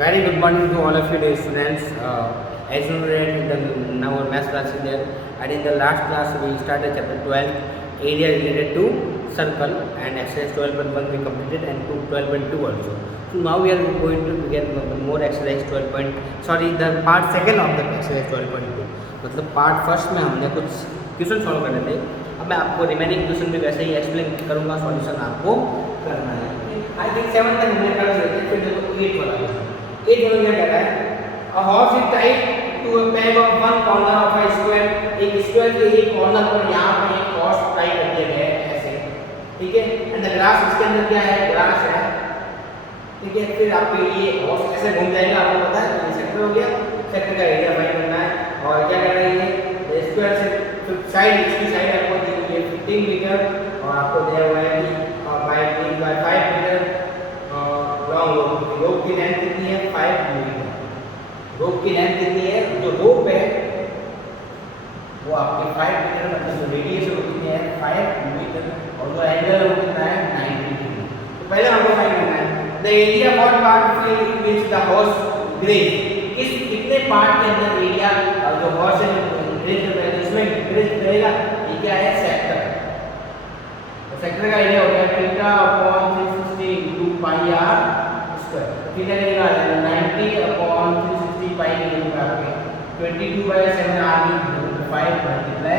Very good morning to all of you dear students. As you read in the now our math class is there, and in the last class we started chapter 12, area related to circle, and exercise 12.1 we completed, and to 12.2 also. So now we are going to get more exercise 12. The part second of the exercise 12.2. मतलब part first में हमने कुछ question solve करने थे. अब मैं आपको remaining question भी वैसे ही एक्सप्लेन करूँगा, सॉल्यूशन आपको करना है. आई थिंक 7 तक हमने कर दिए थे, फिर देखो 8 वाला 8 वाला क्या कह रहा है, a horse is tied to a peg of one corner of a square. एक स्क्वायर के एक कॉर्नर पर यहाँ पे एक हॉर्स टाई कर दिया गया है ऐसे, ठीक है. एंड द ग्रास, इसके अंदर क्या है, ग्रास है, ठीक है. फिर आपको ये हॉर्स ऐसे घूम जाएगा, आपको पता है ये सेक्टर हो गया. सेक्टर का एरिया फाइंड करना है. और क्या कर रही है, स्क्वायर से साइड, इसकी साइड आपको दी हुई है 15 मीटर, और आपको दिया हुआ है कि बाय 5 मीटर लॉन्ग रोप की लेंथ कितनी है, 5 मीटर. रोप की लेंथ कितनी है, जो रोप है वो आपके 5 मीटर, मतलब जो रेडियस है वो कितनी है, 5 मीटर, और जो एंगल है वो कितना है, 90 डिग्री. तो पहले हमको फाइंड करना है the area for part in which the horse graze. किस कितने पार्ट के अंदर एरिया और जो हॉर्स है ग्रेज करता है, इसमें ग्रेज करेगा, ये क्या है, सेक्टर. तो सेक्टर का एरिया हो गया theta upon 360 into pi r square. Theta का एरिया आ जाएगा 90 अपॉन 360 पाई के लिए आपके 22/7 आर की 5 मल्टीप्लाई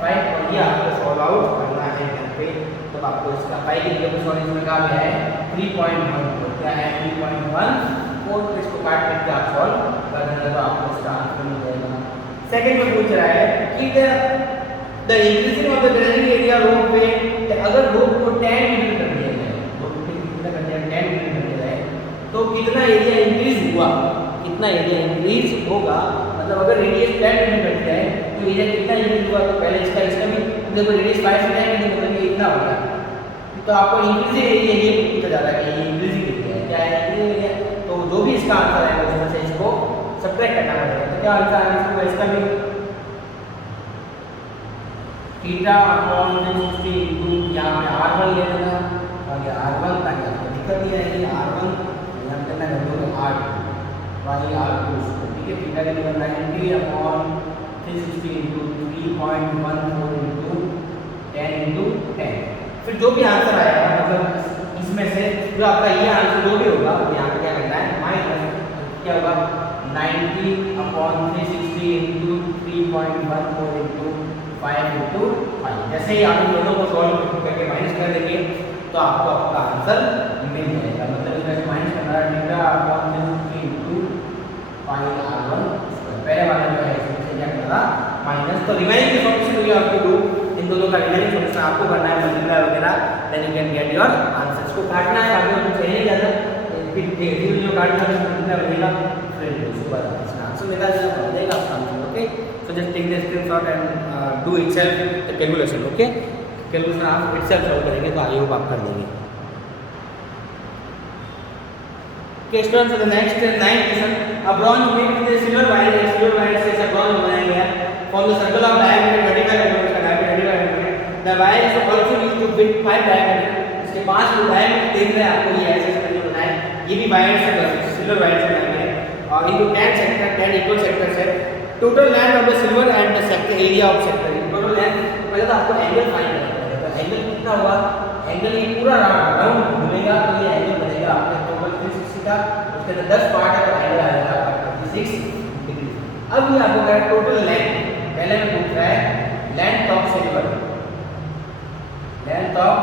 5, और ये आपको सॉल्व आउट करना है यहाँ पे. तब आपको इसका पाई के लिए सॉल्यूशन निकाल लिया है 3.1. क्या है 3.1, और इसको काट करके आप सॉल्व कर देंगे तो आपको इसका आंसर मिल जाएगा. सेकंड में पूछ रहा है कि the increasing of the draining area rope way, अगर रोप को 10 मीटर कर दिया जाए, रोप को कितना कर दिया, 10 मीटर कर दिया जाए, तो कितना एरिया इंक्रीज हुआ, कितना एरिया इंक्रीज होगा. मतलब अगर रेडियस 10 मीटर कर दिया है तो एरिया कितना इंक्रीज हुआ. तो पहले इसका भी देखो, रेडियस 5 से 10 मीटर मतलब ये इतना होगा. तो आपको इंक्रीज एरिया ये पूछा जा रहा है कि ये इंक्रीजिंग एरिया क्या है, इंक्रीजिंग एरिया. तो जो भी इसका आंसर आएगा उसमें से इसको सबट्रैक्ट करना पड़ेगा. तो क्या आंसर आएगा इसका भी थीटा अपॉन 360 इनटू यहाँ पे r1 ले लेना, और ये r1 ताकि आपको दिक्कत नहीं आएगी. r1 यहाँ करना है r2 बाई r2, ठीक है. थीटा के लिए करना है 90 अपॉन 360 इनटू 3.14 इनटू 10 इनटू 10. फिर जो भी आंसर आएगा, मतलब इसमें से जो आपका ये आंसर जो भी होगा, यहाँ पे क्या करना है, माइनस क्या होगा 90 अपॉन 360 इनटू 3.14 इनटू 5 इनटू 5. जैसे ही आप इन दोनों को सॉल्व करके माइनस कर देंगे तो आपको आपका आंसर मिल जाएगा. मतलब इसमें माइनस करना है थीटा अपॉन 360 इनटू पाई r1 स्क्वायर. पहले वाला जो है इसमें से क्या करना माइनस. तो रिमेनिंग की सॉल्यूशन हुई आपको दो, इन दोनों का रिमेनिंग सॉल्यूशन आपको करना है मल्टीप्लाई वगैरह, then you can get your answers. को काटना है, आगे कुछ है नहीं ज़्यादा, फिर धीरे जो काटना है मल्टीप्लाई वगैरह, फिर उसके बाद आंसर निकाल देगा आपका answer. Okay, so just take the screenshot and do itself the calculation. Okay, calculation आप itself solve करेंगे तो आई होप आप कर देंगे. Okay students, so the next 9th question, a bronze made with a silver wire से ऐसा bronze बनाया गया from the circle of diameter 35 mm, इसका diameter 35 mm. The wire is also used to fit 5 diameter. इसके 5 जो diameter देख रहे हैं आपको, ये ऐसे करके बनाया है. ये भी वायर से, सिल्वर वायर से बनाया है, और इनको 10 सेक्टर 10 इक्वल सेक्टर्स है. Total length of the silver and the sector area of sector. Total length पहले तो आपको एंगल फाइंड करना पड़ेगा. तो एंगल कितना हुआ, एंगल ये पूरा राउंड घूमेगा तो ये एंगल बनेगा आपके टोटल 360 का. उसके अंदर 10 पार्ट है तो एंगल आ जाएगा आपका 36 डिग्री. अब ये आपको कह रहा है टोटल लेंथ. पहले में पूछ रहा है length of silver, length of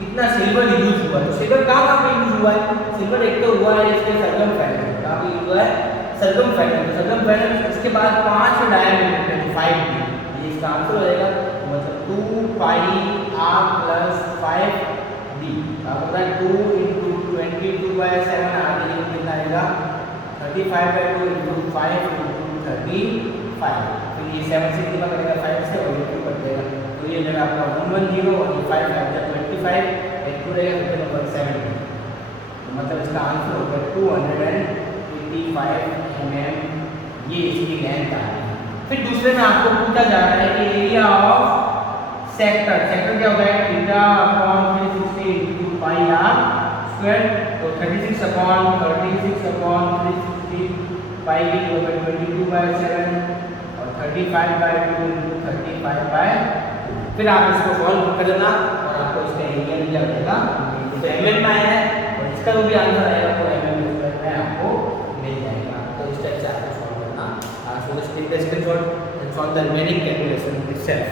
कितना सिल्वर यूज हुआ. तो सिल्वर कहाँ पे यूज हुआ है, सिल्वर एक तो हुआ है इसके सर्कमफेरेंस, कहाँ पे यूज हुआ है, सर्कमफेरेंस. तो सर्कमफेरेंस इसके बाद 5 डायमीटर 5 डी, ये इसका आंसर हो जाएगा. मतलब 2 पाई r प्लस 5 डी. आपको पता है 2 इनटू 22/7 आगे कितना आएगा 35/2 इनटू 5 इनटू 35. फिर ये 7 से कितना करेगा 5 से, और ये 2 कर देगा. तो ये जगह आपका 110 और ये 5 5 25, एक 2 रहेगा, फिर नंबर 70. तो मतलब इसका आंसर होगा 285 mm. ये इसकी लेंथ आ रही है. फिर दूसरे में आपको पूछा जा रहा है कि एरिया ऑफ सेक्टर. सेक्टर क्या होगा, थीटा अपॉन 360 इनटू पाई r स्क्वायर. तो 36 upon 360 pi will be 22/7 और 35/2 into 35/2। फिर आप इसको सॉल्व कर लेना और आपको इसका एरिया मिल जाएगा। तो एमएम में है और इसका जो भी आंसर आएगा वो एमएम में आपको मिल जाएगा। तो इस टाइप से आपको सॉल्व करना। So just take the screenshot and solve the remaining calculation itself.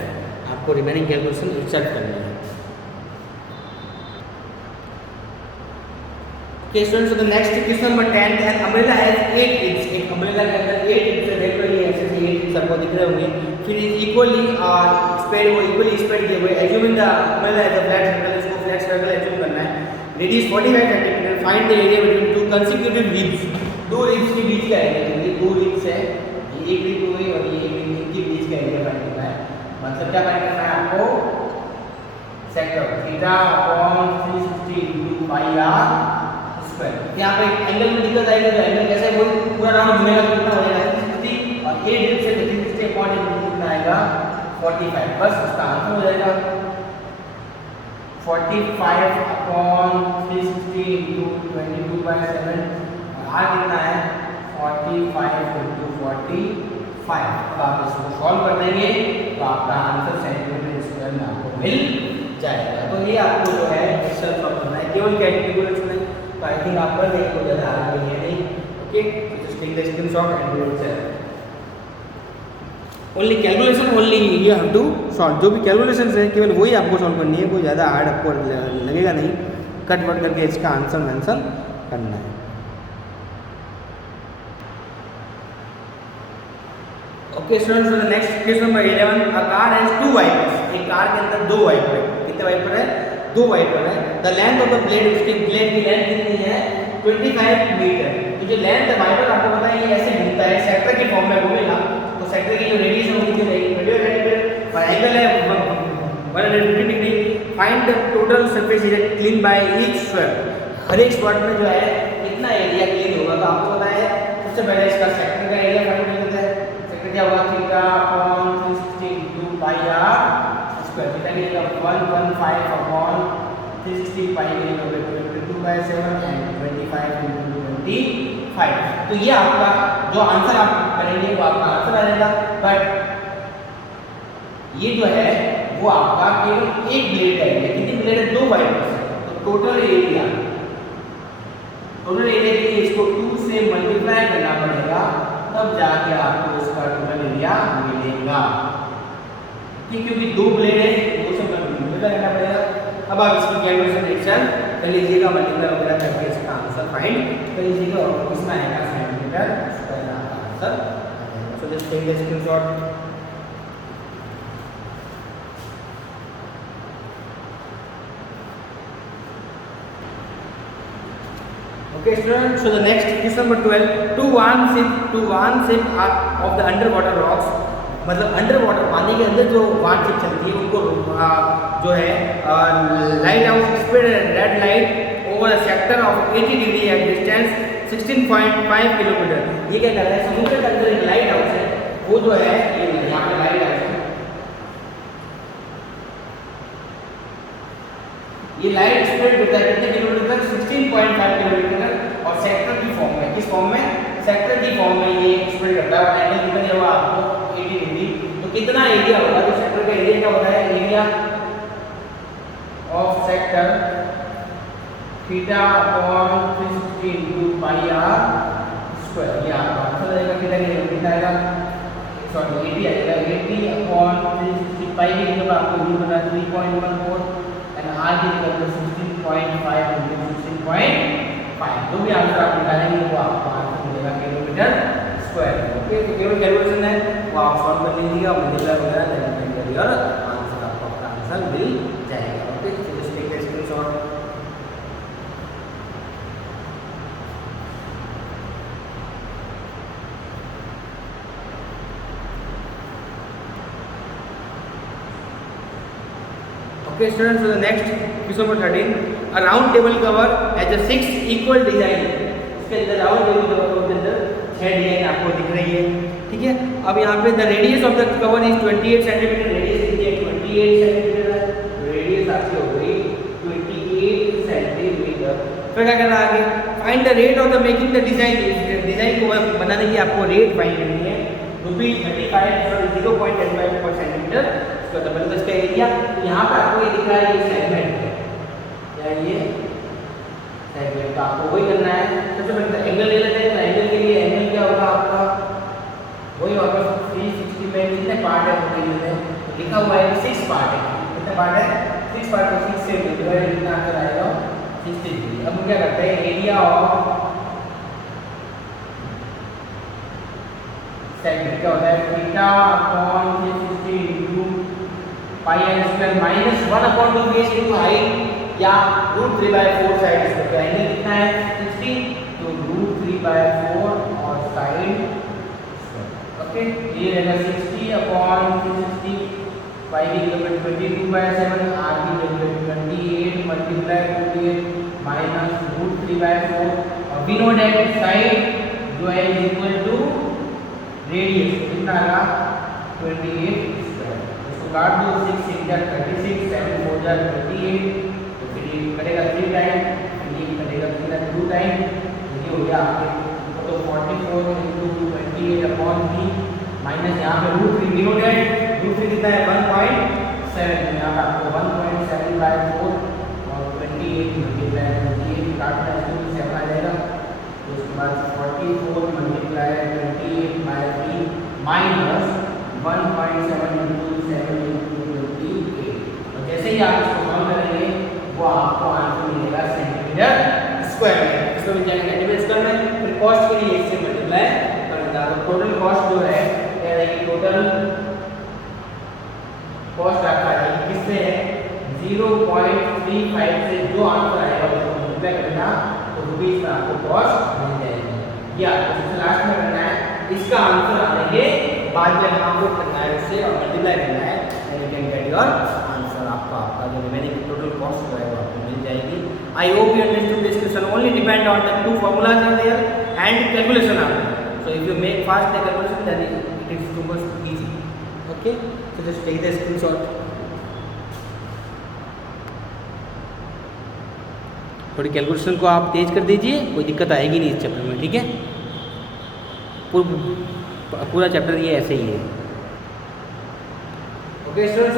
आपको रिमेनिंग कैलकुलेशन इटसेल्फ करनी है। Okay students, so the next question number 10, an umbrella has 8 inch। एक umbrella के अंदर 8 इंच से देख लो, ये ऐसे 8 इंच आपको दिख रहे होंगे। फिर इक्वली स्प्रेड, वो इक्वली स्प्रेड किए हुए। Assuming the umbrella as a flat circle, इसको फ्लैट सर्कल एज्यूम करना है। Radius 45 centimetre, find the area between two consecutive ribs. दो रिब्स के बीच का एरिया, क्योंकि दो रिब्स है, ये एक रिब हो गई और ये एक रिब, इनके बीच का एरिया फाइंड करना है। मतलब क्या फाइंड करना है आपको? सेक्टर थीटा अपॉन 360 into पाई r स्क्वायर। यहाँ पे एंगल में दिक्कत आएगी, तो एंगल कैसे वो पूरा राउंड घूमेगा तो कितना हो जाएगा 360 और 8 डिग्री से 360 अपॉन कितना आएगा 45। बस इसका आंसर हो जाएगा 45 अपॉन 360 into 22/7 और r कितना है 45 into 45। अब आप इसको सॉल्व कर देंगे तो आपका आंसर सेंटीमीटर स्क्वायर में आपको मिल जाएगा। तो ये आपको जो है एक्सेल सॉल्व करना है, केवल कैलकुलेशन में। तो आई थिंक आप कर देंगे, कोई ज़्यादा हार्ड नहीं है नहीं। Okay, just take the screenshot and do itself. Only calculation only you have to solve. जो भी कैलकुलेशन है केवल वही आपको सॉल्व करनी है, कोई ज़्यादा हार्ड आपको लगेगा नहीं। कट वट करके इसका आंसर मेंशन करना है। Okay students, the next question number 11, a car has 2 wipers. एक कार के अंदर 2 वाइपर है। कितने वाइपर है? 2 वाइपर है। The length of the blade, उसके ब्लेड की लेंथ कितनी है 25 मीटर। तो जो लेंथ है वाइपर आपको पता है ये ऐसे घूमता है, सेक्टर की फॉर्म में घूमेगा। तो सेक्टर की जो रेडियस है वो कितनी रहेगी 25 मीटर और एंगल है 150 डिग्री। Find the total surface area clean by each sweep. हर एक स्पॉट में जो है कितना एरिया क्लीन होगा। तो आपको पता है सबसे पहले इसका सेक्टर का एरिया फाइंड कर लेते हैं। सेक्टर क्या होगा थीटा अपॉन 360 into पाई r स्क्वायर। थीटा की जगह 115 अपॉन 360 पाई की जगह 22/7 एंड 25 into 25। तो ये आपका जो आंसर आप करेंगे वो आपका आंसर आ जाएगा। बट ये जो है वो आपका केवल एक ब्लेड का एरिया। कितनी ब्लेड है? 2 वाइपर्स। तो टोटल एरिया के लिए इसको 2 से मल्टीप्लाई करना पड़ेगा, तब जाके आपको इसका टोटल एरिया मिलेगा। क्योंकि 2 ब्लेड है, 2 से मल्टीप्लाई करना पड़ेगा। अब आप इसकी कैलकुलेशन एक्शन कर लीजिएगा, मल्टीप्लाई वगैरह करके इसका आंसर फाइंड कर लीजिएगा और इसमें आएगा सेंटीमीटर स्क्वायर आपका answer. So just take the screenshot. Okay students, so the next question number 12, two one ship of the underwater rocks। मतलब अंडर वाटर पानी के अंदर जो वान शिप चलती है उनको जो है light out spread red light over a sector of 80 degree at distance 16.5 kilometre. ये क्या कर रहा है? समुद्र के अंदर एक लाइट हाउस है, वो जो है यहाँ पे लाइट हाउस है। ये लाइट स्प्रेड होता है कितने किलोमीटर तक? 16.5 किलोमीटर तक और सेक्टर की फॉर्म में। किस फॉर्म में? सेक्टर की फॉर्म में ये स्प्रेड करता है। और एंगल कितना होगा आपको 80 डिग्री। तो कितना एरिया होगा? तो सेक्टर का एरिया क्या होता है? Area of sector theta upon 360 into pi r square. ये आपका आंसर आएगा। कितना आएगा? सॉरी 80 आएगा। 80 अपॉन 360 पाई की जगह आपको यूज करना है 3.14 एंड r की जगह 16.5 into 16.5। जो भी आंसर आप निकालेंगे वो आपको आंसर मिलेगा किलोमीटर स्क्वायर। ओके, तो केवल कैलकुलेशन है वो आप सॉल्व कर लीजिएगा, मल्टीप्लाई वगैरह देन करिए और आंसर आपको अपना आंसर मिल जाएगा। ओके, तो just take the screenshot. Okay students, so the next question number 13, a round table cover has a 6 equal design। इसके अंदर राउंड टेबल कवर के अंदर 6 डिजाइन आपको दिख रही है। ठीक है, अब यहाँ पे the radius of the cover is 28 centimetre. Radius कितनी है? 28 सेंटीमीटर। रेडियस आपकी हो गई 28 सेंटीमीटर। फिर क्या करना है आगे, find the rate of the making the design को बनाने की आपको रेट फाइंड करनी है ₹35 0.35 पर सेंटीमीटर। इसका डबल इसका एरिया, तो यहाँ पे आपको ये दिख रहा है ये सेगमेंट है या ये सेगमेंट, तो आपको वही करना है। सबसे पहले एंगल ले लेते हैं, तो एंगल के लिए एंगल क्या होगा आपका, वही होगा 360 में कितने पार्ट है वो लेते हैं, लिखा हुआ है 6 पार्ट है, कितने पार्ट है 6 पार्ट, को 6 से डिवाइड कितना आंसर आएगा 60 डिग्री। अब हम क्या करते हैं, एरिया ऑफ सेगमेंट क्या होता है, theta upon 360 into pi r square minus 1/2 base into height या √3/4 साइड स्क्वायर। तो एंगल कितना है 60, तो √3/4 और साइड ओके, ये रहेगा 60 अपॉन 360, पाई की वैल्यू 22/7, आर की वैल्यू 28 मल्टीप्लाई 28 माइनस √3/4 और वी नो दैट साइड जो है इज इक्वल टू रेडियस, कितना आएगा 28 स्क्वायर। इसको काट दो, 6 × 36 7 4 × 28, तो फिर ये करेगा 3 टाइम, फिर ये करेगा 2 टाइम, ये हो गया आपके तो 44 × 28 अपॉन 3 माइनस यहाँ पे √3 डिनोटेड, √3 कितना है 1.7, यहाँ पे आपको 1.7/4 और 28 मल्टीप्लाई 28 काटना है, इसको 7 आ जाएगा, तो उसके बाद 44 मल्टीप्लाई 28/3 माइनस 1.7 × 7 × 28, और जैसे ही आप इसको सॉल्व करेंगे वो आपको आंसर मिलेगा सेंटीमीटर स्क्वायर में। इसको मिल जाएगा सेंटीमीटर स्क्वायर में, फिर कॉस्ट के लिए इससे मल्टीप्लाई करना, तो टोटल कॉस्ट जो है टोटल कॉस्ट आपका किससे है 0.35 से जो आंसर आएगा उसको मल्टीप्लाई करना, तो रुपीस में आपको कॉस्ट मिल जाएगी। या सबसे लास्ट में करना है, इसका आंसर आने के बाद में आपको करना है उससे और मल्टीप्लाई करना है, and you can get your answer. आपका जो रिमेनिंग टोटल कॉस्ट जो है वो आपको मिल जाएगी। आई hope you understood this question, only depend on the 2 formulas are there and calculation are there. So if you make fast the calculation, then it is too much easy. Okay, so just take the screenshot. थोड़ी calculation को आप तेज कर दीजिए, कोई दिक्कत आएगी नहीं इस चैप्टर में, ठीक है। पूरा चैप्टर ये ऐसे ही है। Okay students,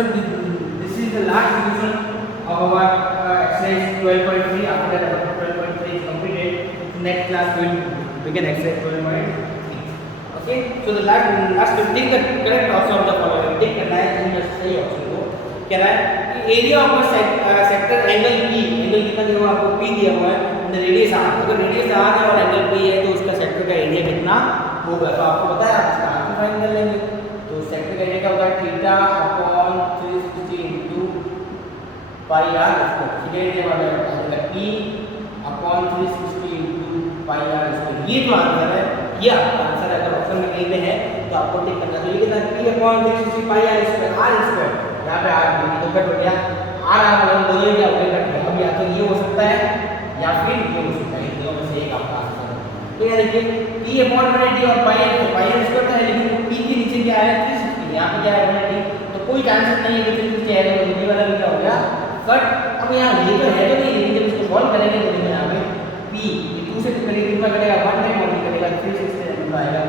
this is the last solution of our exercise 12.3। After that 12.3 is completed, next class we will begin exercise 12.3. Okay, so the last will take the correct option of the following, take करना है इन सही option को। कह रहा है कि area of sector angle P, angle कितना दिया हुआ आपको P दिया हुआ है, एंड रेडियस R, अगर रेडियस R है और एंगल P है तो उसका सेक्टर का एरिया कितना होगा, तो आपको पता है आप इसका आंसर फाइंड कर लेंगे। तो सेक्टर का एरिया क्या होगा, theta upon 360 into pi r square, ठीक है, ये वाला angle P upon 360 into pi r square, ये जो आंसर है ये आपका आंसर है। अगर ऑप्शन में कहीं पे है तो आपको टिक करना चाहिए, कितना P upon 360 pi r square, r square, यहाँ पे आर तो कट हो गया, आर आर दोनों क्या हो गया कट गया। अब या तो ये हो सकता है या फिर ये हो सकता है, इन दोनों में से एक आपका आंसर है। तो ये देखिए P अपॉन 180 और पाई आर स्क्वायर है, लेकिन P के नीचे क्या है 360, यहाँ पे क्या है 180, तो कोई चांसेस नहीं है कि 360 आएगा, तो ये वाला भी क्या हो गया कट। अब यहाँ ये तो है तो नहीं, लेकिन जब इसको सॉल्व करेंगे तो देखिए यहाँ पे P 2 से करेंगे कितना कटेगा 1 टाइम और ये कटेगा 360 आएगा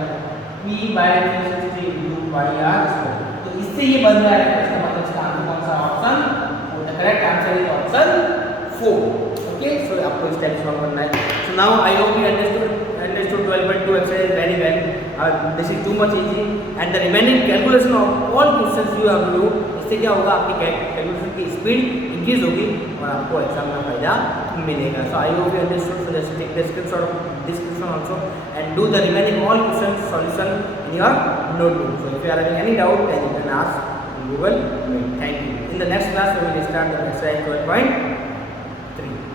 P/360 into pi r square. तो इससे ये बन रहा है, इसका मतलब इसका आंसर कौन सा ऑप्शन, और the correct answer is option 4। Okay, so आपको इस टाइप सॉल्व करना है। So now I hope you understood 12.2 exercise very well. This is too much easy and the remaining calculation of all questions you have to do. इससे क्या होगा, आपकी calculation की speed increase होगी और आपको एग्जाम में फायदा मिलेगा। So I hope you understood, so just take the screenshot of this question also and do the remaining all questions solution in your notebook. So if you are having any doubt, then you can ask in Google Meet. Thank you. In the next class we will start the exercise 12.3.